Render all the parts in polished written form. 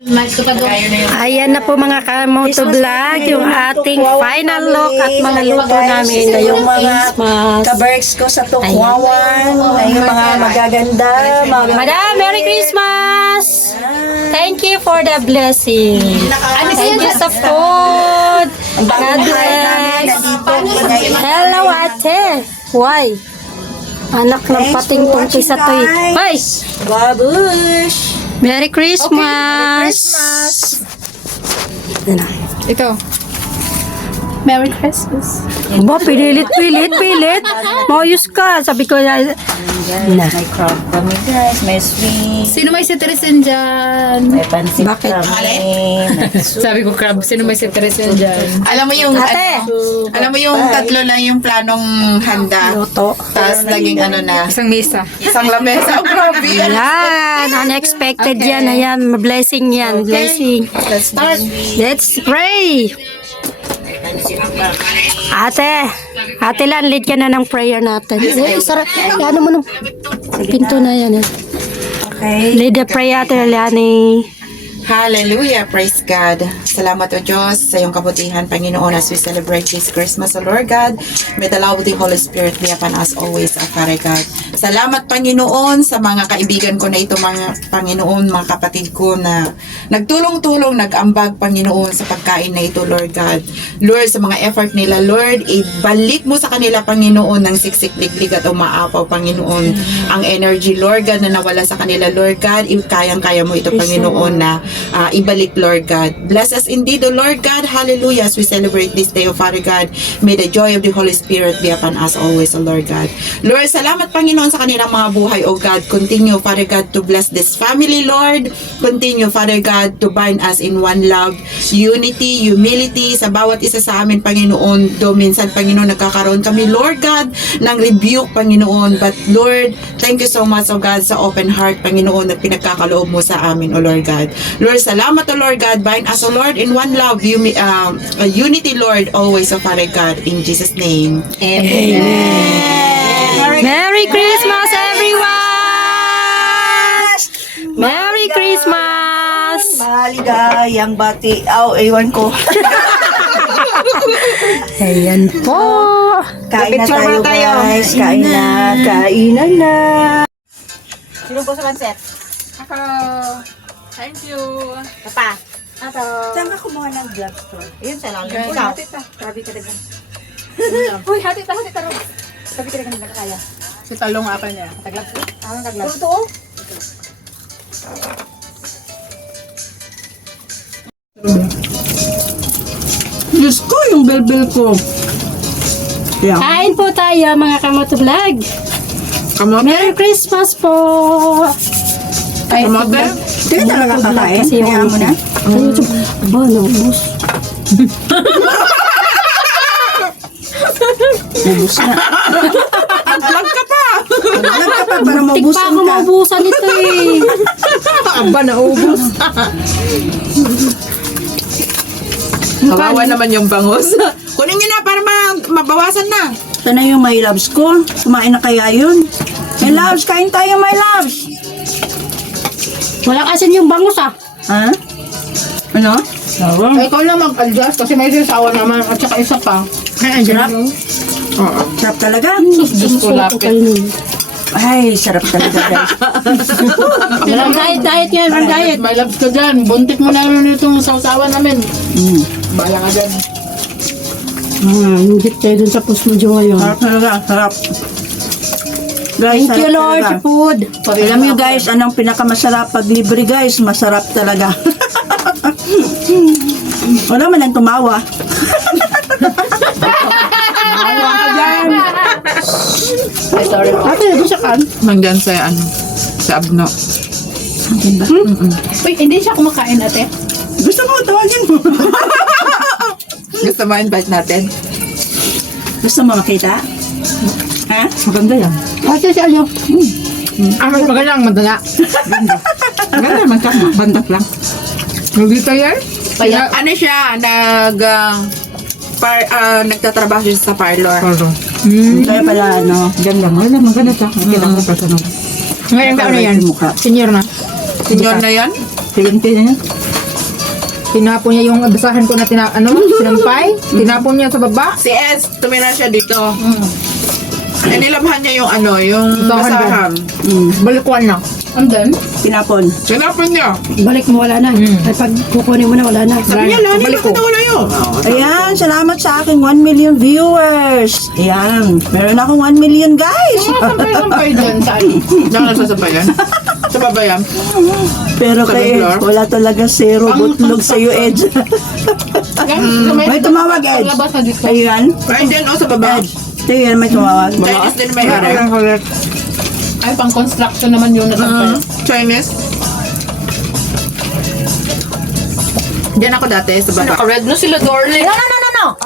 Ayan na po mga kamoto vlog, yung ating final look at mga luto namin ngayong Christmas. Ka-berks ko sa Tukwawan. Ay, mga magaganda. Madam, Merry Christmas! Thank you for the blessing. Thank you sa food. God bless. Hello, ate. Why? Anak ng pating tungkol sa toy. Hoy! Babush! Merry Christmas! Ito. Merry Christmas. Ba, pilit. Mayos ka. Sabi ko na. May crab kami guys. May sweet. Sino may citizen dyan? May pansit Bakit? kami. Sabi ko, crab. Sino may citizen dyan? Alam mo yung Ate! alam mo yung tatlo lang yung planong handa. Luto. Tapos naging ano na, Isang mesa. isang lamesa. Oh, grabe. Yan. Unexpected yan. Ayan. Blessing yan. Blessing. Let's start. Let's pray. Ate Lan, lead ka na ng prayer natin. Sarap. Ano mo nung pinto na yan. Okay. Lead the prayer, Ate Lani. Hallelujah. Praise God. Salamat o Diyos sa iyong kabutihan, Panginoon, as we celebrate this Christmas, O Lord God. May the love of the Holy Spirit be upon us always, O Father God. Salamat, Panginoon, sa mga kaibigan ko na ito, mga Panginoon, mga kapatid ko na nagtulong-tulong, nag-ambag, Panginoon, sa pagkain na ito, Lord God. Lord, sa mga effort nila, Lord, ibalik mo sa kanila, Panginoon, ng siksik, liglig at umaapaw, Panginoon, ang energy, Lord God, na nawala sa kanila, Lord God. Kayang-kaya mo ito, Panginoon, na ibalik, Lord God. Bless us indeed, O Lord God. Hallelujah. As we celebrate this day, O Father God, may the joy of the Holy Spirit be upon us always, O Lord God. Lord, salamat, Panginoon, sa kanilang mga buhay, O God. Continue, Father God, to bless this family, Lord. Continue, Father God, to bind us in one love, unity, humility, sa bawat isa sa amin, Panginoon. Do minsan, Panginoon, nagkakaroon kami, Lord God, ng rebuke, Panginoon. But, Lord, thank you so much, O God, sa open heart, Panginoon, na pinagkakaloob mo sa amin, O Lord God. Lord, salamat, O Lord God. Bind us, O Lord, in one love, unity, Lord, always, O Father God. In Jesus' name. Amen. Merry Christmas, everyone! Merry Christmas! Maligayang bati. Ewan ko. Ayan po. Kain na tayo, guys. Kainan na. Sino po sa pansit? Ako. Thank you. Papa. Ato. Saan ka kumuha ng gloves ko? Ayun sa lalim. Uy, Ikaw. hati ta. Grabe ka dagan. Uy, hati ta. Grabe ka dagan na kaya. Si talong apa niya. Taglap. Ang taglas. Totoo? Diyos ko, yung bel-bel ko. Yeah. Kain po tayo mga kamoto vlog. Merry Christmas po. Ay, Hindi talaga kakain. Kasi yung Kaya mo na. Aba, naubos. Ubus na. Vlog ka pa para Tik pa ako maubusan ka. maubusan ito eh. Aba, naubos. Kawawa naman yung bangus. Kunin nyo na para mabawasan na. Ito na yung my loves ko. Kumain na kaya yun? My loves, kain tayo my loves. Wala kasi yung bangus ah. Ha? Ano? Ay, ikaw lang mag-adjust kasi may sasawa naman at saka isa pa. Ay, sarap. Sarap talaga. Diyos ko lapit. Ay, sarap talaga guys. Walang diet yan, walang diet. May labs ka dyan. Buntik mo na rin itong sausawa namin. Bala nga dyan. Hindi tayo dun sa post mo ngayon. Sarap talaga, sarap. Guys, Thank you sarap Lord talaga. sa food. Alam nyo guys, anong pinakamasarap pag libre guys? Masarap talaga. Wala man ang tumawa. Ay, sorry. Ate, doon siya kan. Nandyan sa sa abno. Uy, hindi siya kumakain ate. Gusto mo, tawagin mo. Gusto mo invite natin? Gusto mo makita? Ha? Maganda yan. Ate siya yun. Magalang, madala. Maganda naman ka. Bandak lang. Nagdito yan? Ano siya? Nagtatrabaho siya sa parlor. Kaya pala, ano, Ganda. Maganda siya. Maganda ko personal. Ngayon ka ano yan? mukha. Senior na. Senior na yan? 70 na yan. Tinapon niya yung basahan ko na sinampay. Tinapon niya sa baba. Si S, tumira siya dito. Nilamhan niya yung yung basahan. Balikuan na. And then, Kinapon. Sinapon niya. Balik mo, wala na. Ay, pag kukunin mo na, wala na. Sabi niya, Lani, Balik bakit ko. wala yun? Ayan, salamat sa aking 1 million viewers. Ayan, meron akong 1 million guys. sampay dyan sa ano. Diyan ka nagsasabayan? Sa babayan? Pero Sa kay Bangalore? Edge, wala talaga zero butlog sa'yo, Edge. May tumawag, Edge. Labas na dito. Ayan. Right then, sa baba. Tingnan, may tumawag. Chinese din may hari. Ay, pang construction naman yun na sampay. Chinese. Diyan ako dati sa baba. Red no sila Dorley. No.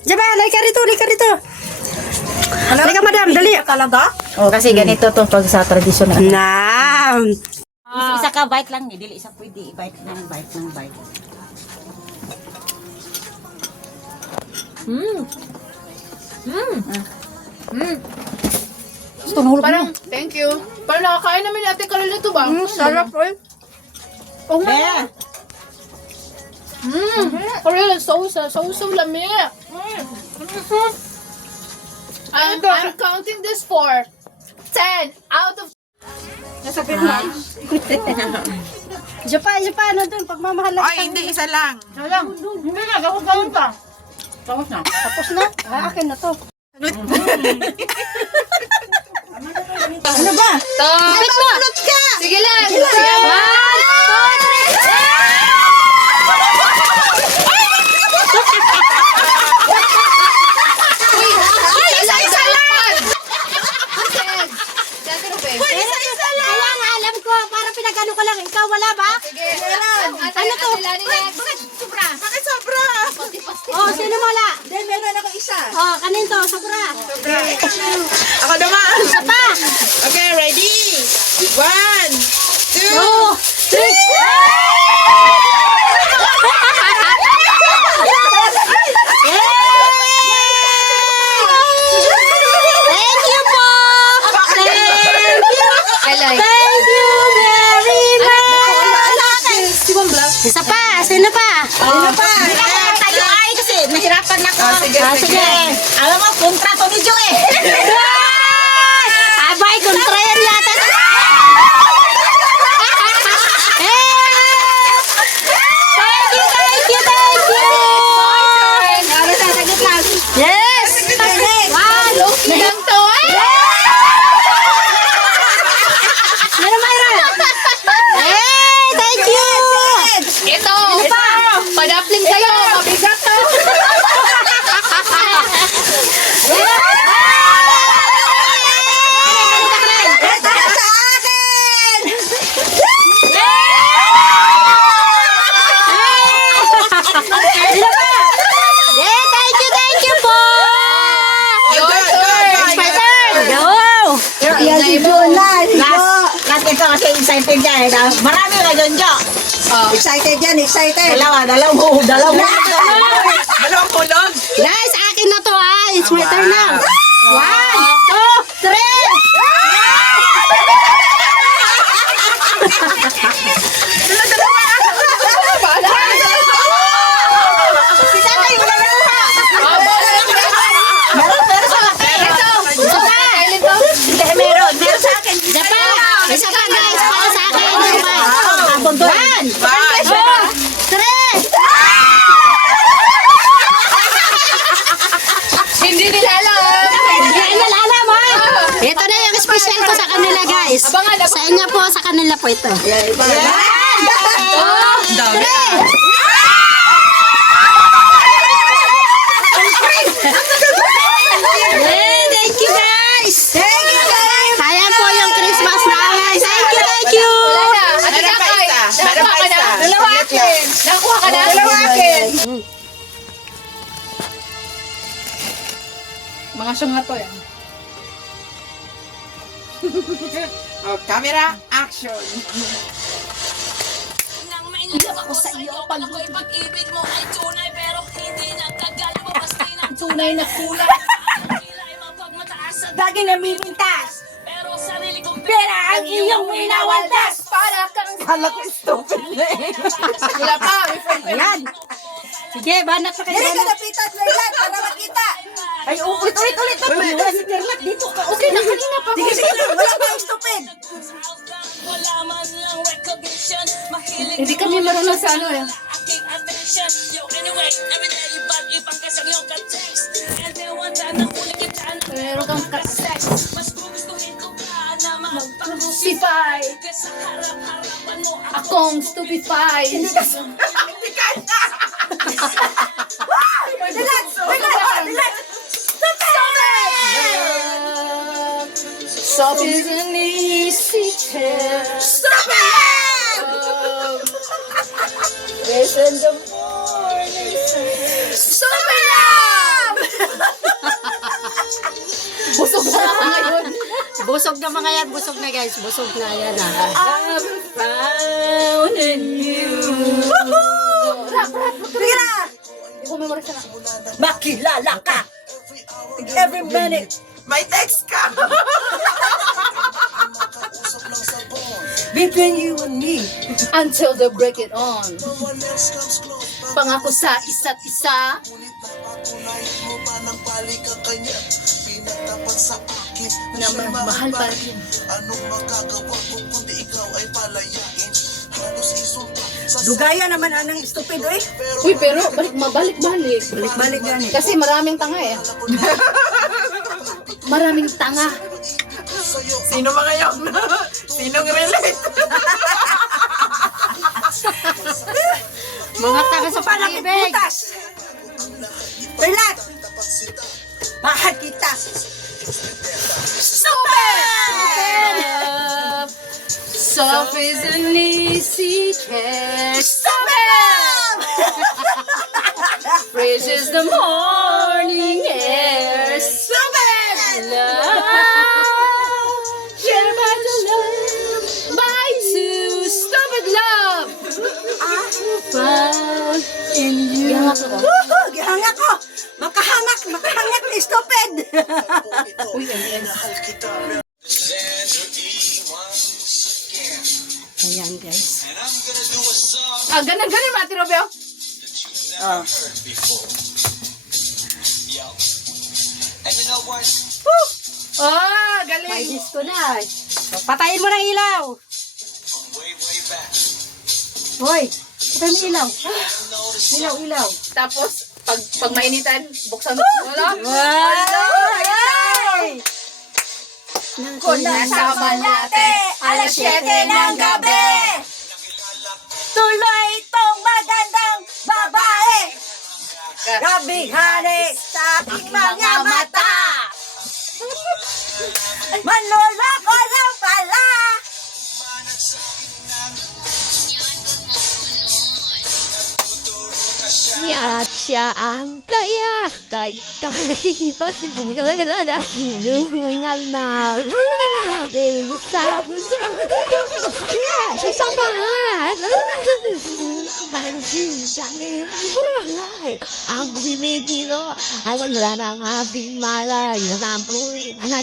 Diba, like ka rito. Halika, madam, dali. Talaga? Oh, kasi ganito to pag sa tradisyon na. Isa ka bite lang ni, dili isa pwede i-bite ng bite. Parang, thank you. Parang nakakain namin ni Ate Carol ito ba? Sarap eh. Oh my. Carol, so lami. I'm counting this for 10 out of Isa pa, ano dun, pagmamahal lang. Ay, hindi, isa lang. Hindi na, gawin pa. Tapos na. Tapos na? Akin na to. Ano ba? Ay, maulot ka! Sige lang! Sige, isa lang! Kaya nga, alam ko, para pinagano ko lang, ikaw wala ba? Ano to? Bakit sobra? Oh, sino wala? Then, meron ako isa. Oh, kanin to, sobra. Ako naman. Isa pa. Okay, ready? 1, 2, Oh, 3. Thank you po. Thank you very much. Isa pa, sino pa? Ano pa? Tayo ay kasi nahirapan ako. sige. Alam mo, kontrato ni Jo eh. Abay, kontra yan yata. Thank you. Yes. Wow, lang to eh! Hey, thank you. Ito! Padapling kayo! Mabigat to! Yeah, thank you po. Your turn! My turn. Go. Yan si Jonah. Last ito kasi excited dyan. Marami na dyan, Jo. Excited yan, excited. Dalawang kulog. Guys, akin na to ah. It's my turn now. 1, 2, 3. Isa pa guys, para sa akin. One, two, three. Hindi nila alam! Hindi nila alam ha. Ito na yung special ko sa kanila guys. Sa inyo po, sa kanila po ito. Thank you guys. Kaya po yung Christmas namin. Thank you. Wala na! Ate Kakay! Nakakuha ka na! Dalawa akin! Nakakuha ka na! Dalawa akin! Mga syunga to yan. Oh, camera, action. Nang mainilap ako sa iyo, pag ako'y pag-ibig mo ay tunay, pero hindi nagtagal, mapasti ng Tunay na kulay! kilay mapagmataas at Lagi namimintas. pero sarili kong Pera ang iyong winawaldas. Para Kala ko stupid na eh. Wala pa, may friend pa. Ayan. Sige, banat na kayo. Dili ka napitat, Merlat, para makita. Ay, ulit. Wala si Perlat dito ka. Okay na, kanina pa. Sige, sige, wala pa yung stupid. Wala man lang recognition. Mahilig Hindi kami marunong sa ano eh. aking attention. Yo, anyway, everyday iba't ibang kasang yung ka-text. And then one time na kulit kita na Meron kang sex. Mas gugustuhin ko pa na magpag-usip. stupefy. Kasi harap-harapan mo ako. Akong stupefy. Stop is an easy test. Listen the morning. Busog na ako ngayon. Busog na mga yan, busog na guys. Busog na yan Found in you. Sige na. Hindi ko memorize na. Makilala ka. Every minute. May text ka. Between you and me. Until they break it on. Pangako sa isa't isa. Na mahal pa rin. Dugaya naman anang stupid, eh. Uy, pero balik. Balik yan, eh. Kasi maraming tanga eh. Maraming tanga. Sino mga yun? Sinong relate? Mga taga sa Palakit pag-ibig. butas. Merlat. Mahal kita. Soft is an easy test. Fresh is the morning air. Love. Share by the love. By two. Stupid love. Found in you. Woohoo! Gihanga ko. Makahangak ni stupid. Ayan guys. Ganun, Mati Robeo. Galing. May disco na. Patayin mo ng ilaw. Hoy, patayin mo ilaw. Ilaw. Tapos, pag mainitan, buksan mo. Wala? Kung nasa Malate, alas 7 ng gabi. Tuloy itong magandang babae. Kabihari sa aking mga mata. Manloloko lang pala. Ya siya ang playa tay tay pas bunga na lungal na de sa sa pa ang bumibilo ay wala nang abing malay na